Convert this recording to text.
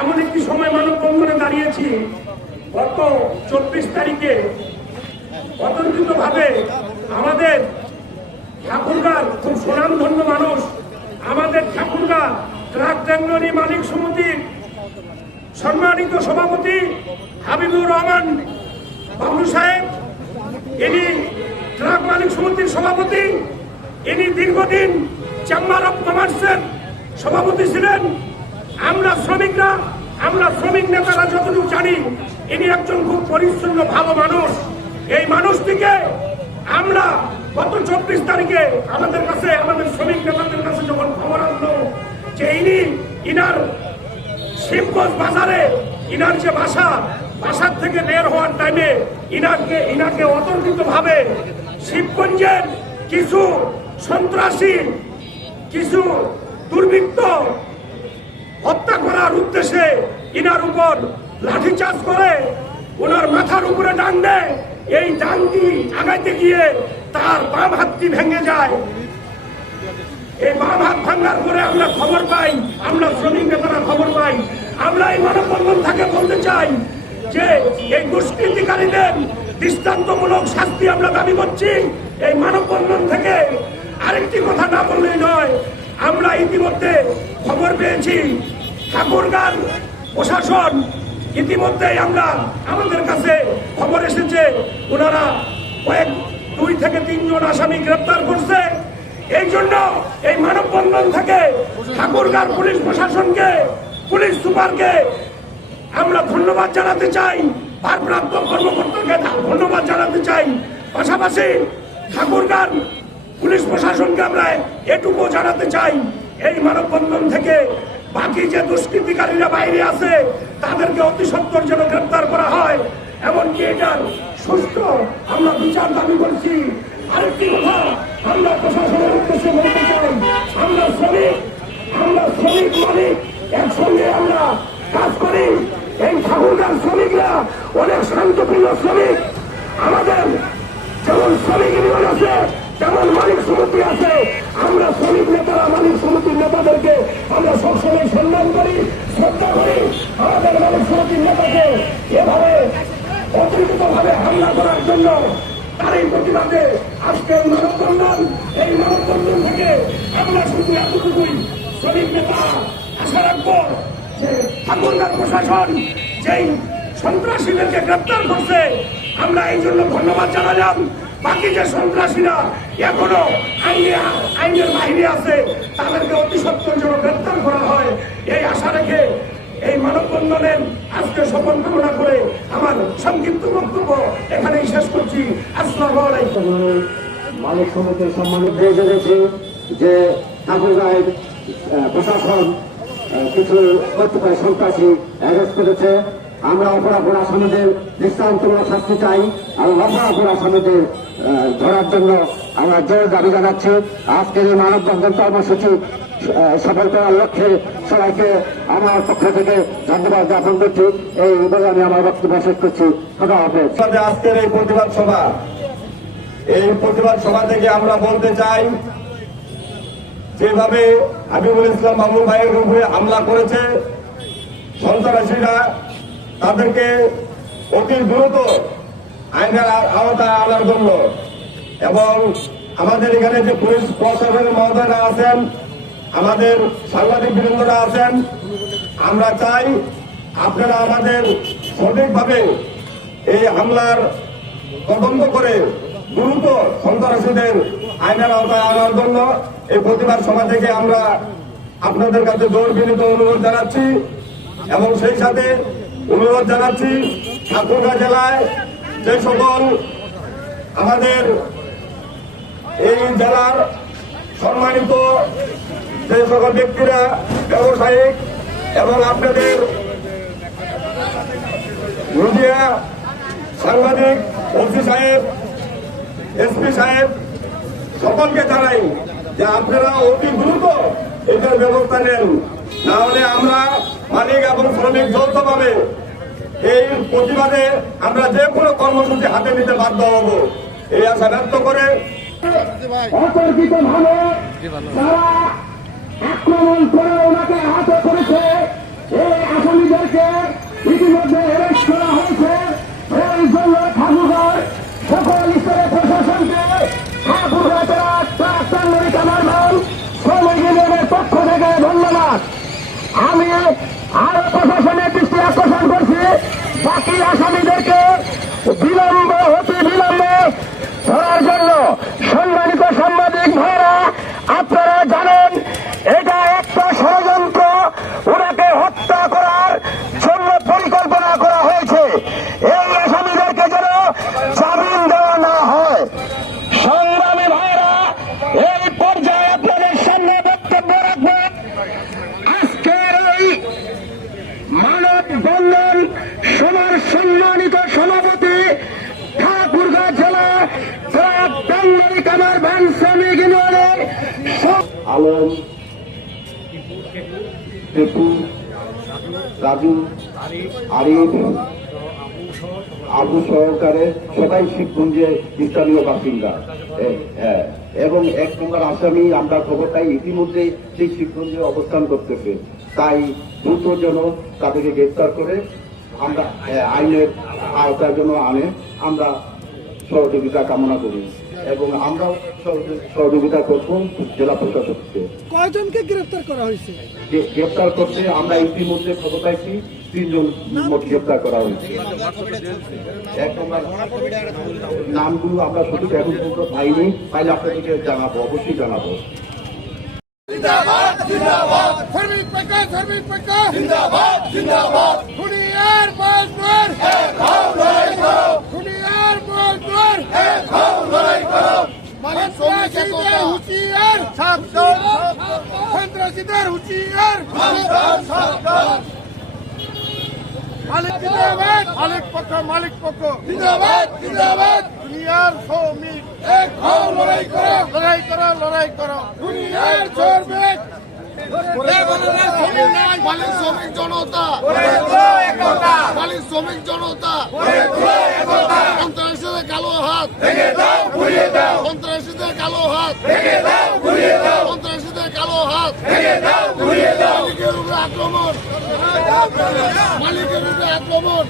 এমন একটি সময় মানববন্ধনে দাঁড়িয়েছি। গত চব্বিশ তারিখে অতর্কিত ভাবে আমাদের ঠাকুরগার খুব সুনামধন্য মানুষ, আমাদের ঠাকুরগা ট্রাক ট্যাঙ্গরি মালিক সমিতির সম্মানিত সভাপতি হাবিবুর রহমান বাবু সাহেব, ইনি ট্রাক মালিক সমিতির সভাপতি, ইনি দীর্ঘদিন চেম্বার অফ কমার্সের সভাপতি ছিলেন। আমরা শ্রমিকরা, আমরা শ্রমিক নেতারা যতটুকু জানি, ইনি একজন খুব পরিচ্ছন্ন, ভালো মানুষ। এই মানুষটিকে আমরা গত চব্বিশ তারিখে আমাদের কাছে, আমাদের শ্রমিক নেতাদের কাছে যখন খবর আসলো যে ইনি, ইনার শিবগঞ্জ বাজারে, ইনার যে বাসা, বাসার থেকে বের হওয়ার টাইমে ইনাকে ইনাকে অতর্কিত ভাবে শিবগঞ্জের কিছু সন্ত্রাসী, কিছু দুর্বৃত্ত করার উদ্দেশ্যে ইনার উপর লাঠিচার্জ করে ওনার মাথার উপরে ডান দেয়। এই ডানটি আগাইতে গিয়ে তার বাম হাতটি ভেঙে যায়। এই বাম হাত ভাঙ্গার পরে আমরা খবর পাই, আমরা শ্রমিক নেতারা খবর পাই। আমরা এই মানববন্ধন থেকে বলতে চাই যে এই দুষ্কৃতিকারীদের দৃষ্টান্তমূলক শাস্তি আমরা দাবি করছি। এই মানববন্ধন থেকে আরেকটি কথা না বললেই নয়, আমরা ইতিমধ্যে খবর পেয়েছি ঠাকুরগার প্রশাসন ইতিমধ্যেই আমরা আমাদের কাছে খবর এসেছে। ওনারা কয়েক দুই থেকে তিনজন আসামি গ্রেপ্তার করছে। এই জন্য এই মানববন্ধন থেকে ঠাকুরগার পুলিশ প্রশাসনকে, পুলিশ সুপারকে আমরা ধন্যবাদ জানাতে চাই। ভারপ্রাপ্ত কর্মকর্তাকে ধন্যবাদ জানাতে চাই। পাশাপাশি ঠাকুরগার পুলিশ প্রশাসনকে আমরা এটুকু জানাতে চাই। এই মানববন্ধন থেকে বাকি যে দুষ্কৃতিকারীরা বাইরে আছে, তাদেরকে অতি সত্তর যেন গ্রেপ্তার করা হয়। এমনকি এটার সুস্থ? আমরা বিচার দাবি করছি। আরেকটি কথা, আমরা প্রশাসনের উদ্দেশ্যে বলতে চাই, আমরা শ্রমিক আমরা শ্রমিক মালিক, একসঙ্গে আমরা কাজ করি। এই ঠাকুরগার শ্রমিকরা অনেক শান্তপ্রিয় শ্রমিক। আমাদের যেমন শ্রমিক ইউনিয়ন আছে যেমন মালিক সমিতি আছে। আমরা শ্রমিক নেতারা, মালিক সমিতির নেতাদেরকে আমরা সবসময় সম্মান করি, শ্রদ্ধা করি। আমাদের মালিক সমিতির নেতাকে এভাবে অতিরিক্ত ভাবে হামলা করার জন্য তারই প্রতিবাদে আজকে মানববন্ধন, এই মানববন্ধন থেকে আমরা শুধু এতটুকুই শ্রমিক নেতা আশা রাখব যে ঠাকুরগার প্রশাসন যেই সন্ত্রাসীদেরকে গ্রেপ্তার করছে, আমরা এই জন্য ধন্যবাদ জানালাম। বাকি যে সন্ত্রাসীরা এখনও আইনে আইনের বাইরে আছে। তাদেরকে অতি সত্তর যেন গ্রেপ্তার করা হয়। এই আশা রেখে এই মানববন্ধনের আজকে সফল কামনা করে আমার সংক্ষিপ্ত বক্তব্য এখানেই শেষ করছি। আসসালামু আলাইকুম। মালিক সমিতির সম্মানিত হয়ে জেনেছি যে ঠাকুরগাঁয়ের প্রশাসন কিছু কতিপয় সন্ত্রাসী অ্যারেস্ট করেছে। আমরা অপরাধ আসামিদের দৃষ্টান্তমূলক শাস্তি চাই এবং অপরাধ আসামিদের ধরার জন্য আমরা জোর দাবি জানাচ্ছি। আজকের এই মানববন্ধন কর্মসূচি সফল করার লক্ষ্যে সবাইকে আমার পক্ষ থেকে ধন্যবাদ জ্ঞাপন করছি। এই বলে আমি আমার বক্তব্য শেষ করছি। খোদা হবে আজকের এই প্রতিবাদ সভা, এই প্রতিবাদ সভা থেকে আমরা বলতে চাই, যেভাবে হাবিবুল ইসলাম বাবুল ভাইয়ের উপরে হামলা করেছে, সন্ত্রাসীরা তাদেরকে অতি দ্রুত আইনের আওতায় আনার জন্য এবং আমাদের এখানে যে পুলিশ প্রশাসনের মহোদয়রা আছেন, আমাদের সাংবাদিক বৃন্দরা আছেন, আমরা চাই আপনারা আমাদের সঠিকভাবে এই হামলার তদন্ত করে দ্রুত সন্ত্রাসীদের আইনের আওতায় আনার জন্য এই প্রতিবাদ সভা থেকে আমরা আপনাদের কাছে জোর বিনীত অনুরোধ জানাচ্ছি এবং সেই সাথে অনুরোধ জানাচ্ছি ঠাকুরগাঁ জেলায় যে সকল আমাদের এই জেলার সম্মানিত যে সকল ব্যক্তিরা, ব্যবসায়িক এবং আপনাদের মিডিয়া সাংবাদিক, ওসি সাহেব, এসপি সাহেব, সকলকে জানাই যে আপনারা অতি দ্রুত এটার ব্যবস্থা নেন। না হলে আমরা মালিক এবং শ্রমিক যৌথভাবে এই প্রতিবাদে আমরা যে কোনো কর্মসূচি হাতে নিতে বাধ্য হব। এই আশা ব্যক্ত করে আক্রমণ করে ওনাকে করেছে আলম, টেপু, রাজু, আরিফ, আবু সহকারে সবাই শিবগঞ্জে স্থানীয় বাসিন্দা। হ্যাঁ এবং এক নম্বর আসামি আমরা খবর পাই, ইতিমধ্যে সেই শিবগঞ্জে অবস্থান করতেছে। তাই দ্রুত যেন তাদেরকে গ্রেপ্তার করে আমরা আইনের আওতার জন্য আনে, আমরা সহযোগিতা কামনা করি। এবং আমরাও সহযোগিতা করব জেলা প্রশাসককে। কয়জনকে গ্রেফতার করা হয়েছে? গ্রেফতার করতে আমরা ইতিমধ্যে খবর পাইছি তিনজন মোট গ্রেপ্তার করা হয়েছে। এক নম্বর নামগুলো আমরা সঠিক এখন পর্যন্ত পাইনি পাইলে আপনাদেরকে জানাব অবশ্যই জানাব। পাকা পাকা জিন্দাবাদ জিন্দাবাদ। খুনিয়ার মজদুর খুনিয়ার মজদুর সন্ত্রাসীদের হুঁশিয়ার সন্ত্রাসীদের হুঁশিয়ার মালিক জিন্দাবাদ মালিক পক্ষ মালিক পক্ষ জিন্দাবাদ জিন্দাবাদ দুনিয়ার শ্রমিক এক হও লড়াই করো লড়াই করো লড়াই করো দুনিয়ার শ্রমিক মালিক শ্রমিক জনতা। মালিক শ্রমিক জনতা। সন্ত্রাসীদের কালো হাত। সন্ত্রাসীদের কালো হাত। সন্ত্রাসীদের কালো হাত। মালিকের উপরে আক্রমণ। মালিকের উপরে আক্রমণ।